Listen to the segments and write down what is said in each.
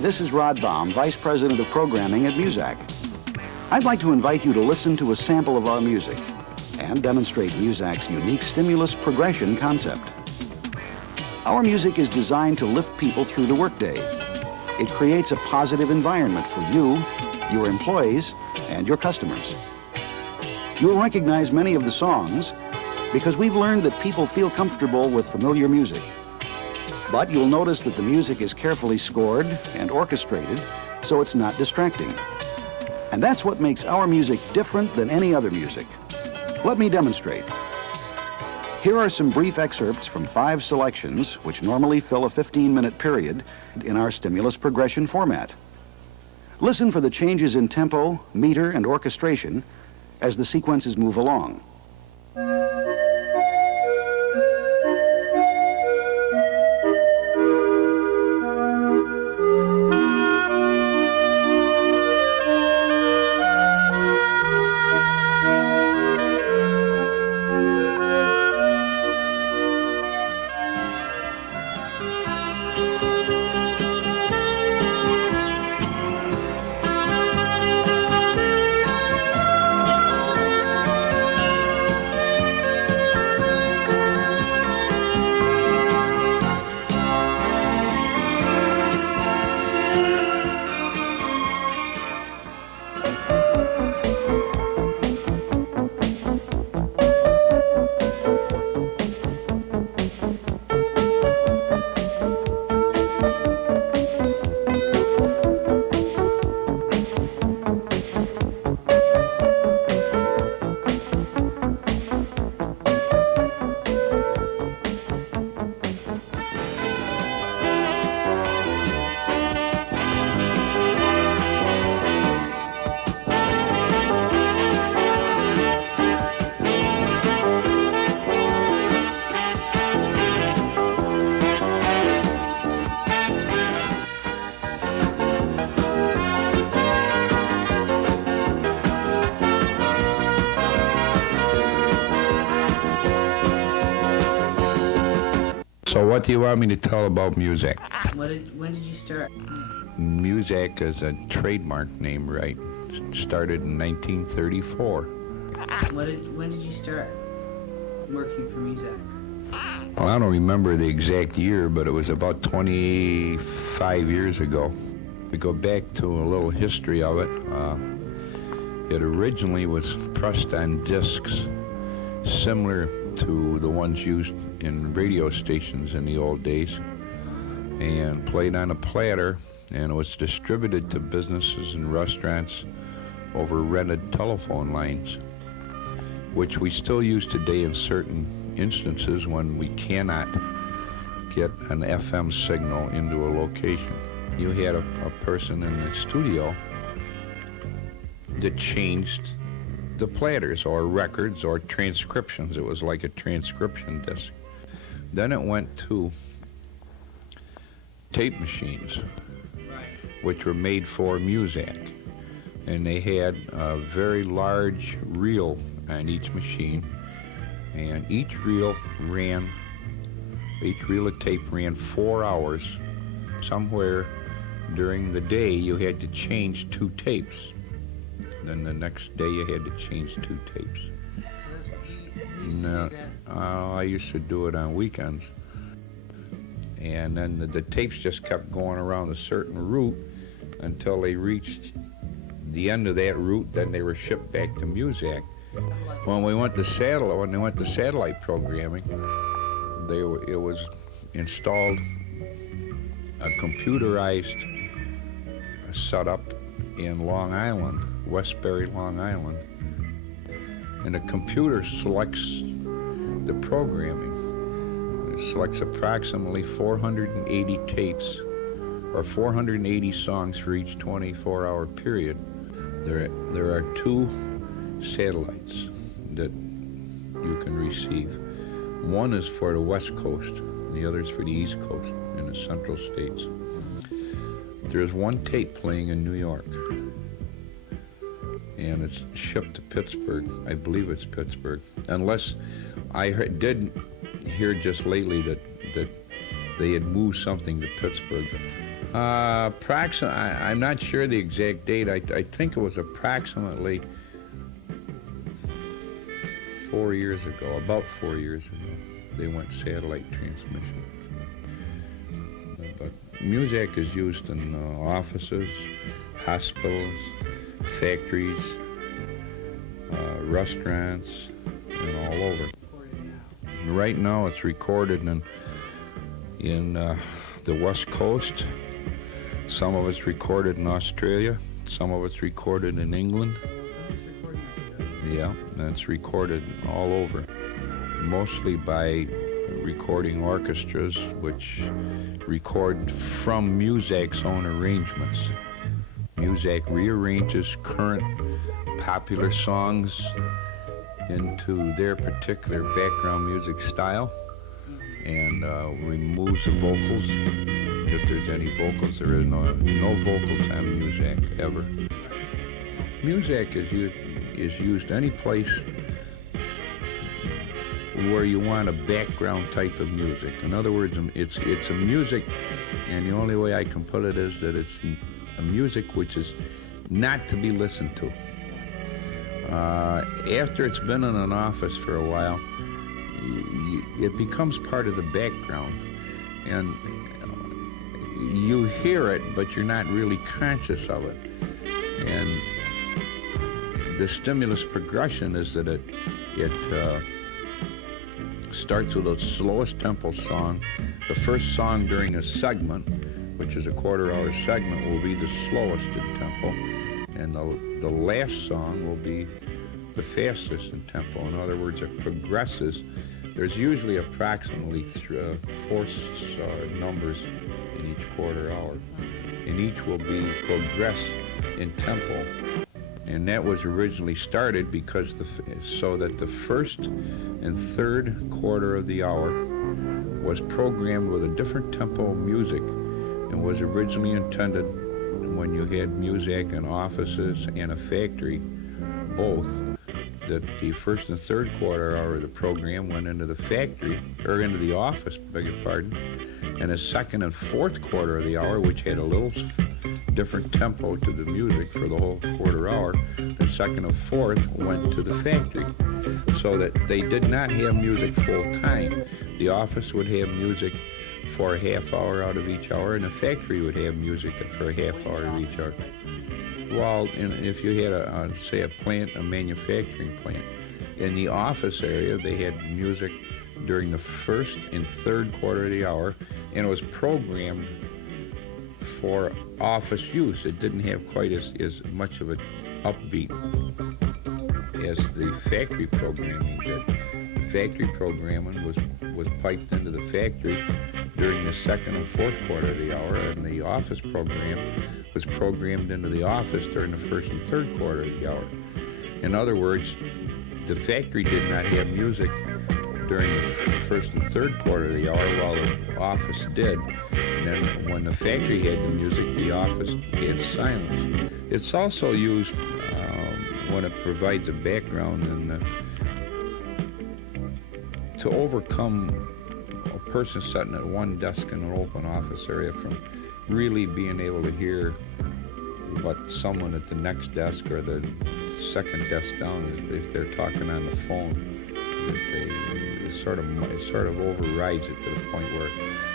Hi, this is Rod Baum, Vice President of Programming at Muzak. I'd like to invite you to listen to a sample of our music and demonstrate Muzak's unique stimulus progression concept. Our music is designed to lift people through the workday. It creates a positive environment for you, your employees, and your customers. You'll recognize many of the songs because we've learned that people feel comfortable with familiar music. But you'll notice that the music is carefully scored and orchestrated so it's not distracting. And that's what makes our music different than any other music. Let me demonstrate. Here are some brief excerpts from 5 selections which normally fill a 15-minute period in our stimulus progression format. Listen for the changes in tempo, meter, and orchestration as the sequences move along. So what do you want me to tell about Muzak? When did you start? Muzak is a trademark name, right? Started in 1934. When did you start working for Muzak? Well, I don't remember the exact year, but it was about 25 years ago. We go back to a little history of it. It originally was pressed on discs, similar to the ones used in radio stations in the old days, and played on a platter, and it was distributed to businesses and restaurants over rented telephone lines, which we still use today in certain instances when we cannot get an FM signal into a location. You had a person in the studio that changed the platters or records or transcriptions. It was like a transcription disc. Then it went to tape machines, which were made for Muzak. And they had a very large reel on each machine, and each reel of tape ran 4 hours. Somewhere during the day you had to change 2 tapes. Then the next day you had to change 2 tapes. No, I used to do it on weekends. And then the tapes just kept going around a certain route until they reached the end of that route. Then they were shipped back to Muzak. When they went to satellite programming, it was installed a computerized setup in Long Island, Westbury, Long Island. And the computer selects the programming. It selects approximately 480 tapes, or 480 songs for each 24-hour period. There are 2 satellites that you can receive. One is for the West Coast, and the other is for the East Coast in the Central States. There's 1 tape playing in New York, and it's shipped to Pittsburgh. I believe it's Pittsburgh. Unless I did hear just lately that they had moved something to Pittsburgh. I'm not sure the exact date. I think it was approximately 4 years ago, about 4 years ago, they went satellite transmission. But Muzak is used in offices, hospitals, factories, restaurants, and all over. Right now it's recorded in the West Coast. Some of it's recorded in Australia. Some of it's recorded in England. Yeah, and it's recorded all over, mostly by recording orchestras, which record from Muzak's own arrangements. Muzak rearranges current popular songs into their particular background music style and removes the vocals. If there's any vocals, there is no vocals on Muzak ever. Muzak is used any place where you want a background type of music. In other words, it's a music, and the only way I can put it is that it's a music which is not to be listened to. After it's been in an office for a while, it becomes part of the background, and you hear it, but you're not really conscious of it. And the stimulus progression is that it starts with the slowest tempo song. The first song during a segment, which is a quarter-hour segment, will be the slowest in tempo, and the last song will be the fastest in tempo. In other words, it progresses. There's usually approximately 4 numbers in each quarter hour, and each will be progressed in tempo. And that was originally started because so that the first and third quarter of the hour was programmed with a different tempo of music, and was originally intended when you had Muzak in offices and a factory, both, that the first and third quarter hour of the program went into the factory, or into the office, beg your pardon, and the second and fourth quarter of the hour, which had a little different tempo to the music for the whole quarter hour, the second and fourth went to the factory, so that they did not have music full time. The office would have music for a half hour out of each hour, and the factory would have music for a half hour of each hour. Well, if you had, say, a manufacturing plant, in the office area, they had music during the first and third quarter of the hour, and it was programmed for office use. It didn't have quite as much of an upbeat as the factory programming did. The factory programming was piped into the factory during the second and fourth quarter of the hour, and the office program was programmed into the office during the first and third quarter of the hour. In other words, the factory did not have music during the first and third quarter of the hour, while the office did. And then when the factory had the music, the office had silence. It's also used when it provides a background and to overcome a person sitting at one desk in an open office area from really being able to hear what someone at the next desk or the second desk down, if they're talking on the phone, it sort of overrides it to the point where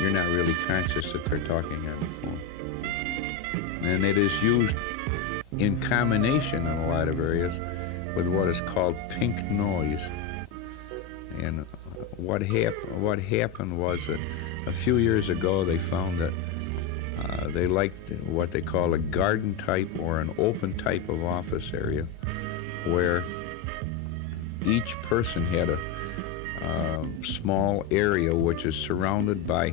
you're not really conscious that they're talking on the phone. And it is used in combination in a lot of areas with what is called pink noise. And what happened was that a few years ago they found that they liked what they call a garden type or an open type of office area, where each person had a small area which is surrounded by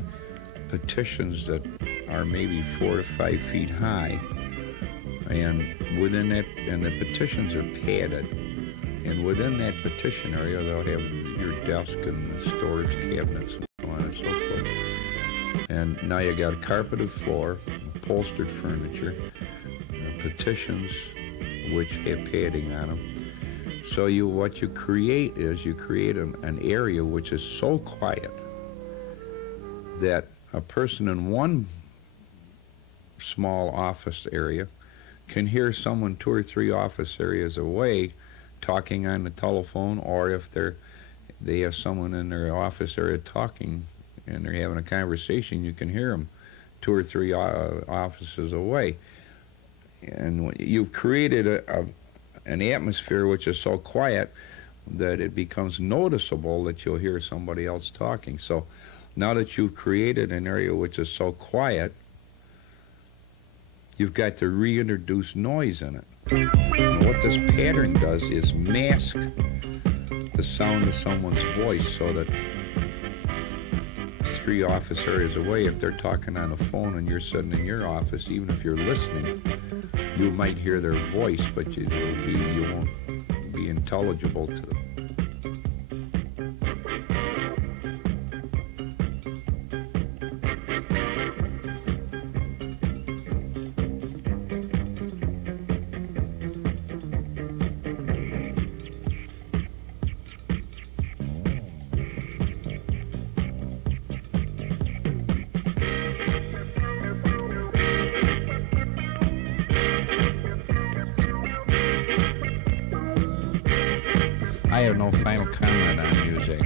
petitions that are maybe 4 to 5 feet high, and within that, and the petitions are padded, and within that petition area they'll have your desk and storage cabinets and so on and so forth. And now you got a carpeted floor, upholstered furniture, petitions which have padding on them. So what you create is an area which is so quiet that a person in one small office area can hear someone 2 or 3 office areas away talking on the telephone, or if they have someone in their office area talking and they're having a conversation, you can hear them 2 or 3 offices away. And you've created an atmosphere which is so quiet that it becomes noticeable that you'll hear somebody else talking. So now that you've created an area which is so quiet, you've got to reintroduce noise in it. And what this pattern does is mask the sound of someone's voice, so that 3 office areas away, if they're talking on the phone and you're sitting in your office, even if you're listening, you might hear their voice, but you won't be intelligible to them. I have no final comment on music.